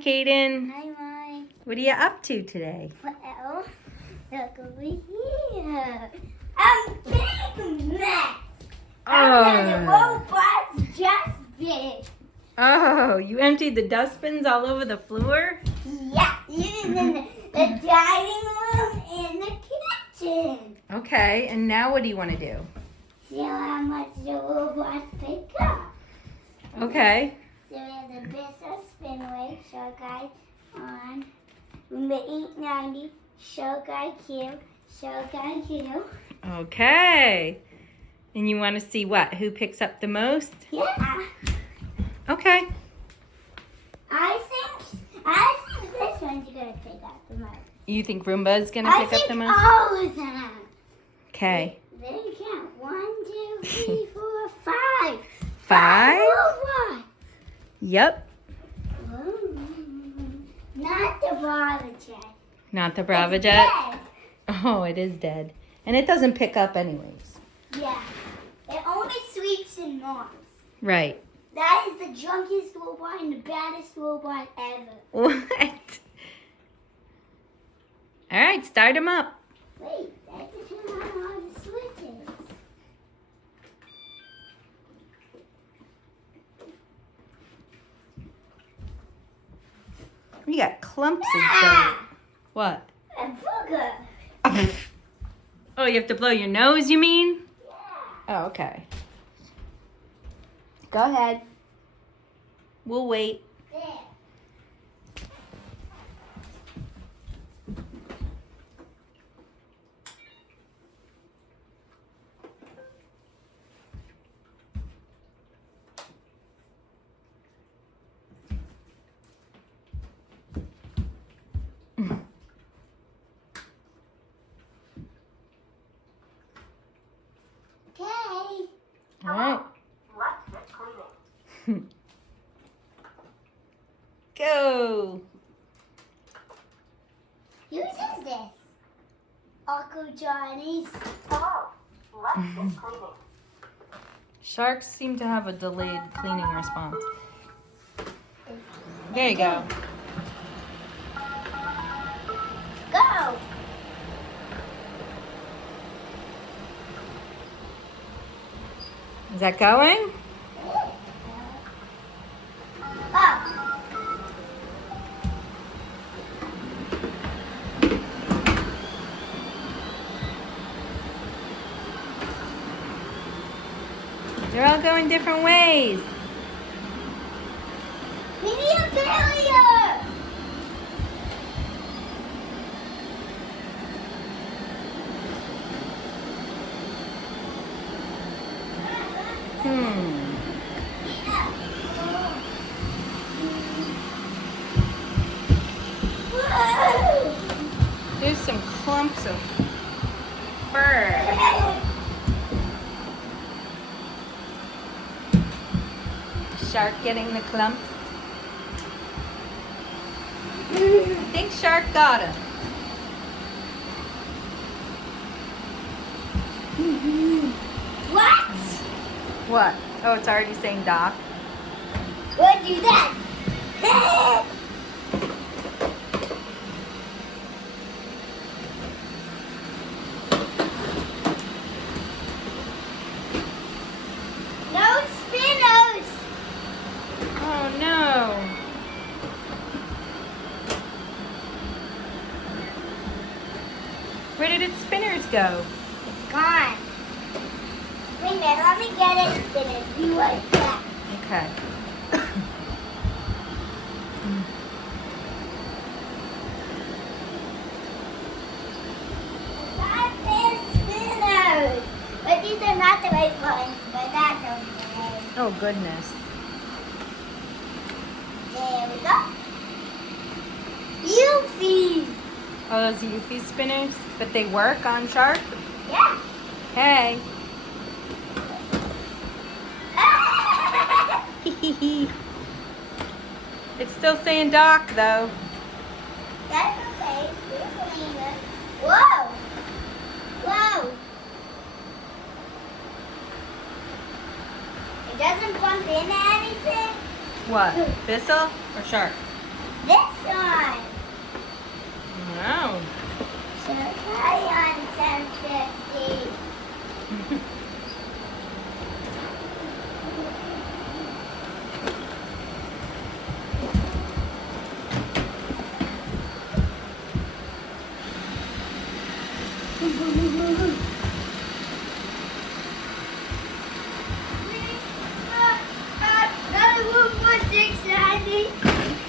Kaden. Hi, Mom. What are you up to today? Well, look over here. I'm big mess. The robot's just big. Oh, you emptied the dustbins all over the floor? Yeah, even in the dining room and the kitchen. Okay, and now what do you want to do? See how much the robots pick up. Okay. So we have the business spinway, show guide on Roomba 890, show guide Q, show guide Q. Okay. And you want to see what? Who picks up the most? Yeah. Okay. I think this one's gonna pick up the most. You think Roomba's going to pick up the most? All of them. Okay. They count 1, 2, 3, 4, 5. 5? Robots. Yep. Not the Brava jet. Not the Brava It's jet? dead. Oh, it is dead. And it doesn't pick up anyways. Yeah. It only sweeps and mops. Right. That is the junkiest robot and the baddest robot ever. What? All right, start them up. Wait, that depends on all the switches. You got clumps of dirt. Ah! What? A booger. Oh, you have to blow your nose, you mean? Yeah. Oh, okay. Go ahead. We'll wait. There. Okay. All right. Let's get cleaning. Go. Whose is this? Uncle Johnny's. Hello. Let's get cleaning. Sharks seem to have a delayed cleaning response. There you go. Go. Is that going? Oh. They're all going different ways. We need a barrier. Whoa. There's some clumps of fur. Shark getting the clumps. I think Shark got him. What? What? Oh, it's already saying dock. We'll do that. No spinners. Oh no. Where did its spinners go? It's gone. Wait a minute, let me get it spinners. Be right back. Okay. Got this spinners. But these are not the right ones, but that's okay. Oh goodness. There we go. Yuffie. Oh, those Eufy spinners? But they work on Shark? Yeah. Okay. It's still saying dock though. That's okay. We're clean it. Whoa. Whoa. It doesn't bump into anything. What? Thistle or Shark? This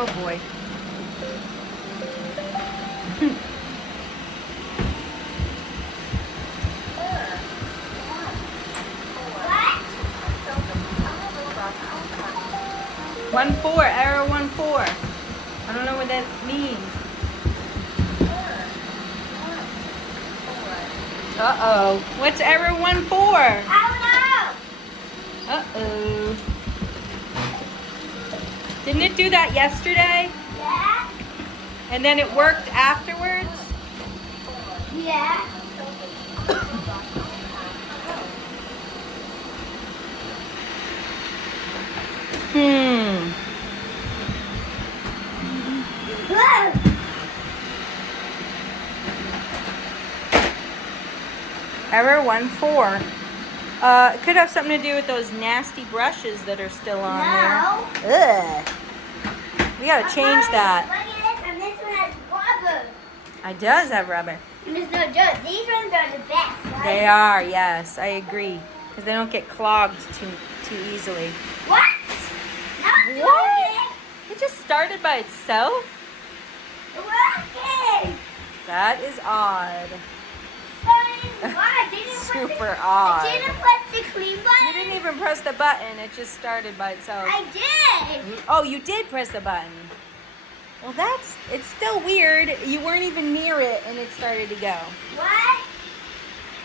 Oh boy. What? 1-4, error 1-4. I don't know what that means. Uh-oh. What's error 1-4? I Uh-oh. Didn't it do that yesterday? don't know. Yeah. And then it worked afterwards? Yeah. Whoa. Error 1-4. It could have something to do with those nasty brushes that are still on No. there. Ugh. We gotta change that. Look at this, and this one has rubber. It does have rubber. And there's no dirt. These ones are the best, right? They are, yes, I agree. Because they don't get clogged too easily. What? No, What? It just started by itself? it's working. That is odd. Why? Super I odd. didn't press the clean You button. didn't even press the button, it just started by itself. I did. Oh, you did press the button. Well, it's still weird. You weren't even near it and it started to go. What?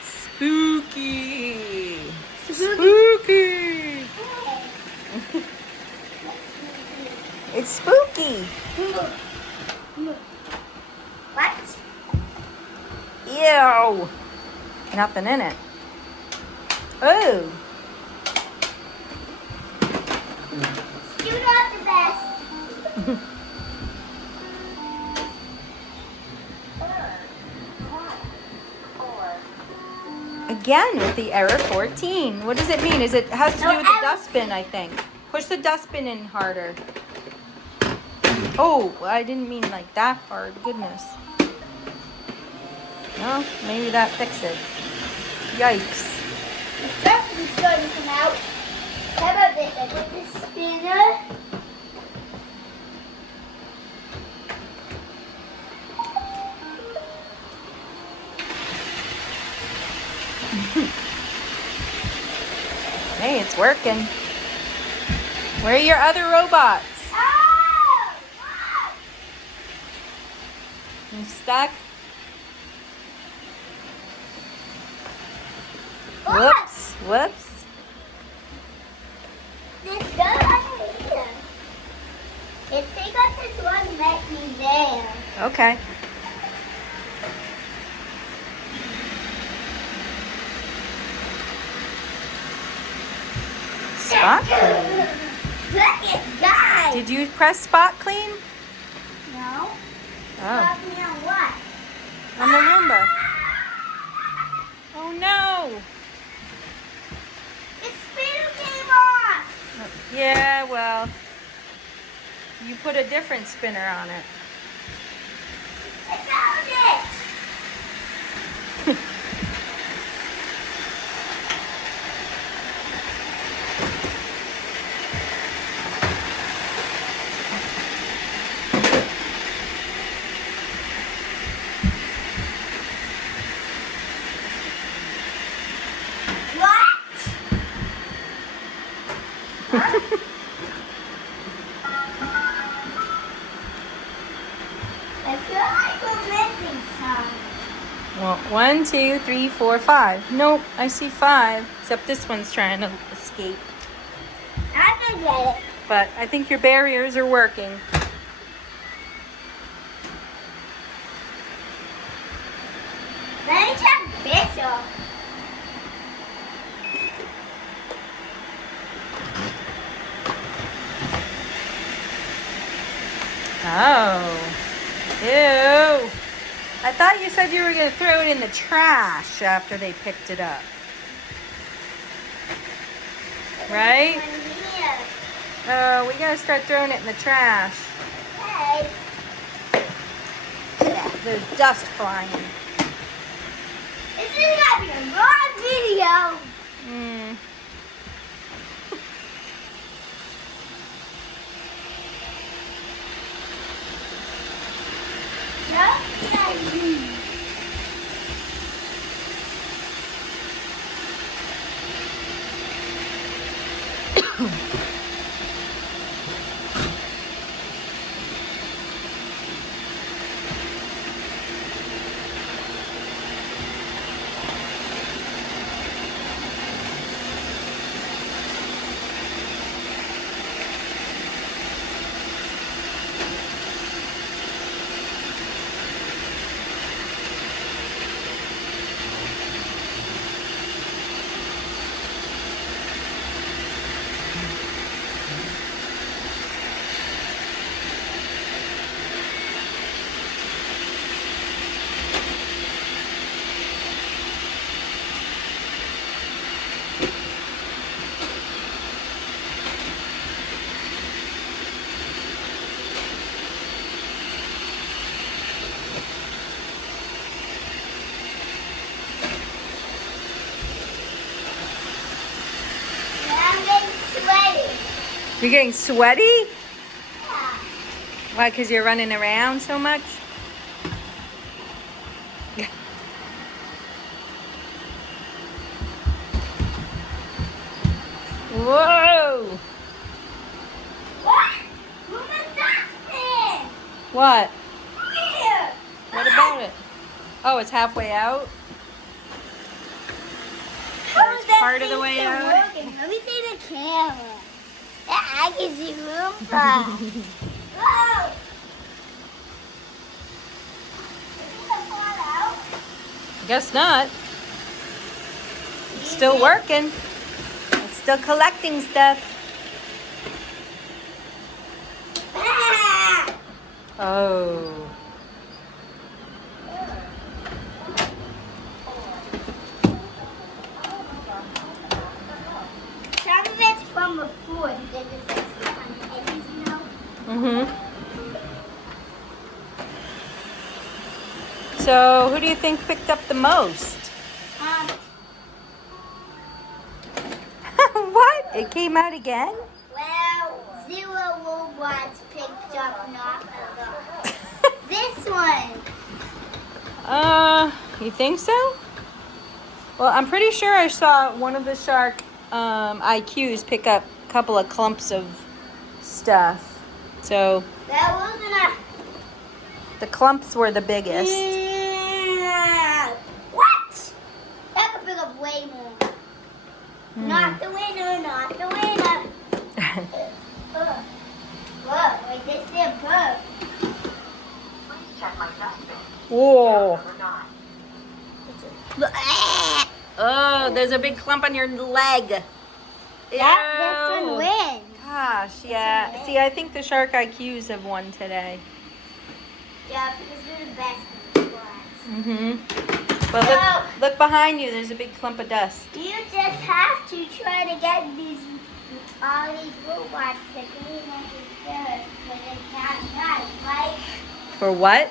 Spooky. Spooky. Spooky. It's spooky. What? Ew. Nothing in it. Oh. Still not the best. Again with the error 14. What does it mean? It has to do with the error. dustbin, I think. Push the dustbin in harder. Oh, I didn't mean like that hard. Goodness. No, maybe that fixed it. Yikes. The stuff is starting to come out. How about this? I put this spinner. Hey, it's working. Where are your other robots? Oh! You stuck? Whoops. Whoops. This goes under here. It think that this one met me there. Okay. Spot clean. Look at that. Did you press spot clean? No. Oh, Stop me on what? on the Roomba. Oh no. The spinner came off. Yeah, well, you put a different spinner on it. I found it. I feel like we're missing some. Well, 1, 2, 3, 4, 5. Nope, I see 5. Except this one's trying to escape. I can get it. But I think your barriers are working. Let me check this off. Oh. Ew. I thought you said you were going to throw it in the trash after they picked it up. Right? One here. Oh, we got to start throwing it in the trash. Hey, There's dust flying. is gonna be a long video. Mm. Just like me. I'm getting sweaty. You're getting sweaty? Yeah. Why, because you're running around so much? Whoa! What? Who was that? What? Here. What about it? Oh, it's halfway out? How Or is that part of the thing way still out? working? Let me see the camera. Yeah, I can see Roomba. Whoa! Is it gonna fall out? Guess not. It's still working. It's still collecting stuff. Ah! Oh. Some of it's from before because it's like stuck on the edges, you know? Mm-hmm. So, who do you think picked up the most? What? It came out again? Well, 0 robots picked up not a lot. This one. You think so? Well, I'm pretty sure I saw one of the shark IQs pick up a couple of clumps of stuff. So, That wasn't the clumps were the biggest. What? That could pick up way more. Hmm. Not the winner, not the winner. Look, like this there bird. Please check my dustbin. Whoa. Or not. Oh, there's a big clump on your leg. This one Ew. wins. Gosh, yeah. See, I think the shark IQs have won today. Yeah, because you're the best ones. Mm-hmm. But look behind you. There's a big clump of dust. You just have to try to get all these robots to clean up the dirt for the cat, right? For what?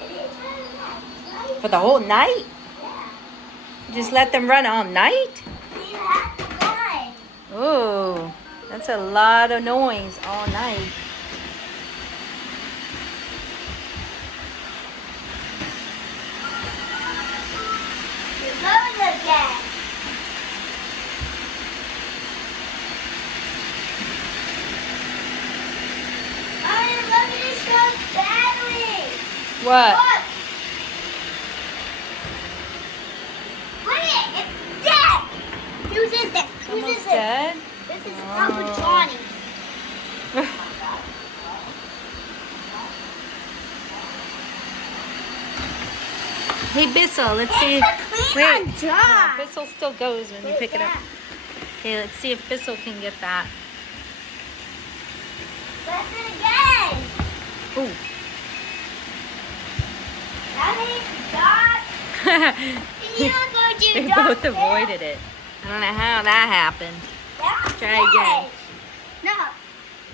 Right? For the whole night? Yeah. Just let them run all night? You have to run. Oh, that's a lot of noise all night. You're going again. Mommy, look at this show's battery. What? Look. Look at it. It's dead. Whose is this? Whose Someone's is this? dead? This is Oh. Uncle Johnny. Hey, Bissell, let's see. It's a clean Wait, on job. Bissell still goes when you pick it up. Okay, let's see if Bissell can get that. Press it again. Ooh. That means dog. You go do They dog both too. avoided it. I don't know how that happened. That's Try again. right. No.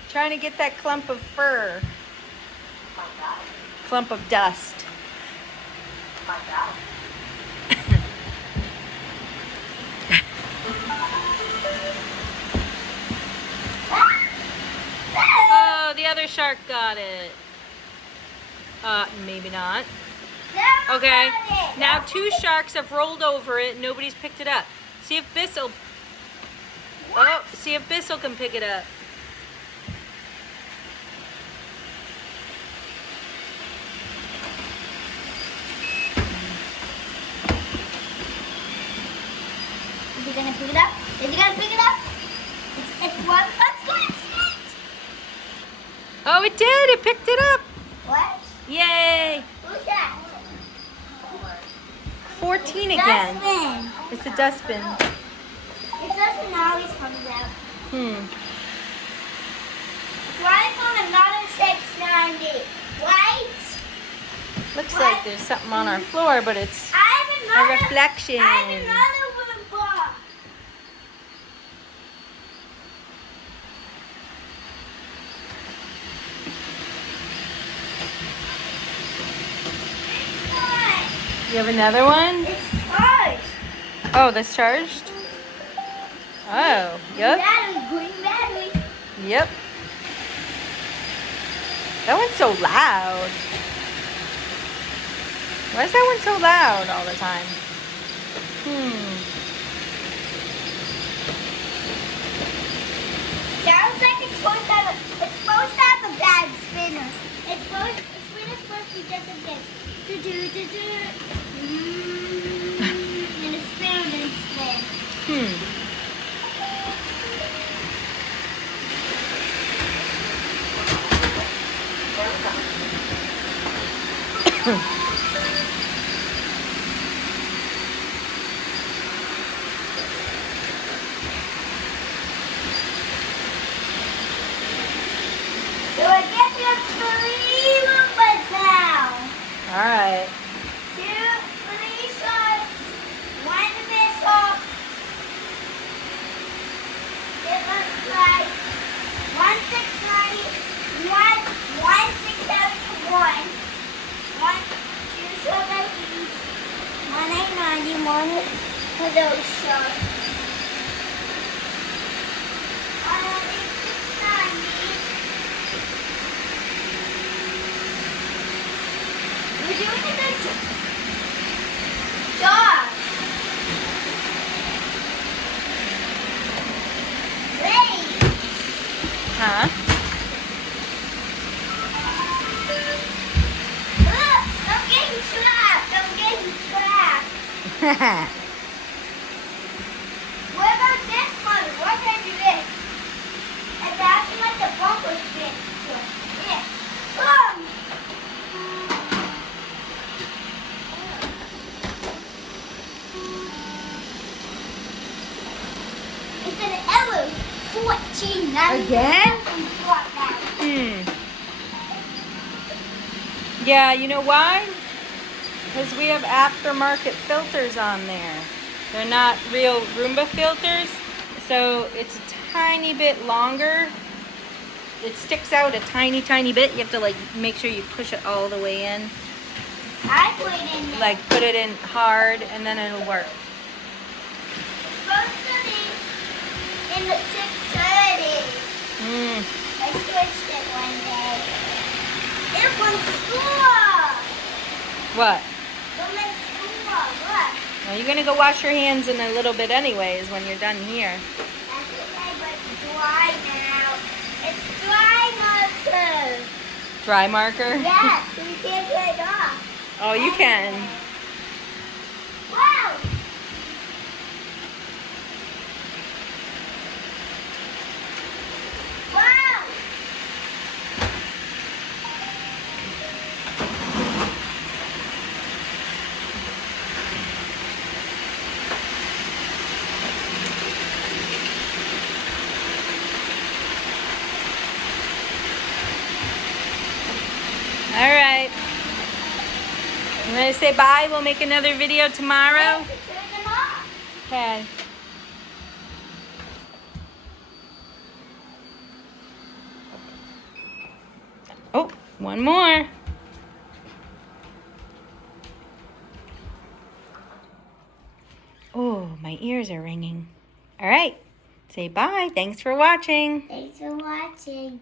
Trying to get that clump of fur. My God. Clump of dust. My God. other shark got it. Maybe not. Never Okay. got it. Now 2 sharks have rolled over it. Nobody's picked it up. See if Bissell. Oh, see if Bissell can pick it up. Is he gonna pick it up? Is he gonna pick it up? It's one. Let's go. It's Oh, it did. It picked it up. what? Yay. Who's that? 14 again. Dustbin. It's a dustbin. Your dustbin always comes out. Right from another 690. Right? Looks What? like there's something on our floor, but it's I have a another. reflection. I have another Roomba. You have another one? It's charged. Oh, that's charged? Oh, yep. Battery, green battery. Yep. That one's so loud. Why is that one so loud all the time? Sounds like it's supposed to have a bad spinner. The spinner's supposed to be just a bit. Do-do-do-do. And the spinner didn't spin. So I guess we have 3 Roombas now. All right. 2, 3 shots. 1 missile. It looks like 1690, 1671, 2 shots like these, 1890, 1 of those shots. 1690. We're doing a good job. Wait. Huh? Look, I'm getting trapped. What about this one? What can I do this? It's acting like the bumper spin. Yeah. Boom. It's an Elu 1490. Again? Yeah, you know why? Because we have aftermarket filters on there. They're not real Roomba filters, so it's a tiny bit longer. It sticks out a tiny, tiny bit. You have to like make sure you push it all the way in. I put it in there. Like put it in hard and then it'll work. It's supposed to be in the 630. I switched it one day. It was school. What? From the school. Look. Well, you're gonna go wash your hands in a little bit anyways when you're done here. That's okay, but it's dry now. It's dry marker. Dry marker? Yes, so you can't get it off. Oh, you can. Wow. Wow. All right. You want to say bye? We'll make another video tomorrow. Turn them off. Okay. Oh, one more. Oh, my ears are ringing. All right. Say bye. Thanks for watching. Thanks for watching.